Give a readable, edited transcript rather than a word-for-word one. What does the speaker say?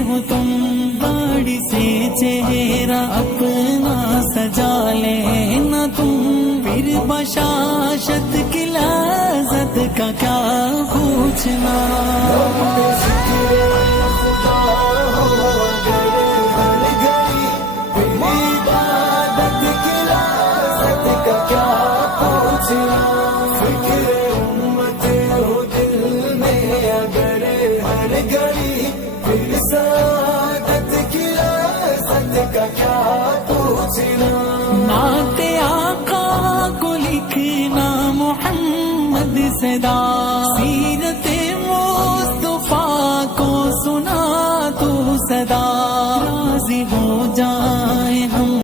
हो तुम दाढ़ी से चेहरा अपना सजा लेना तुम, फिर बशाशत की लज़्ज़त का क्या पूछना। नाते आका को लिखना मोहम्मद सदा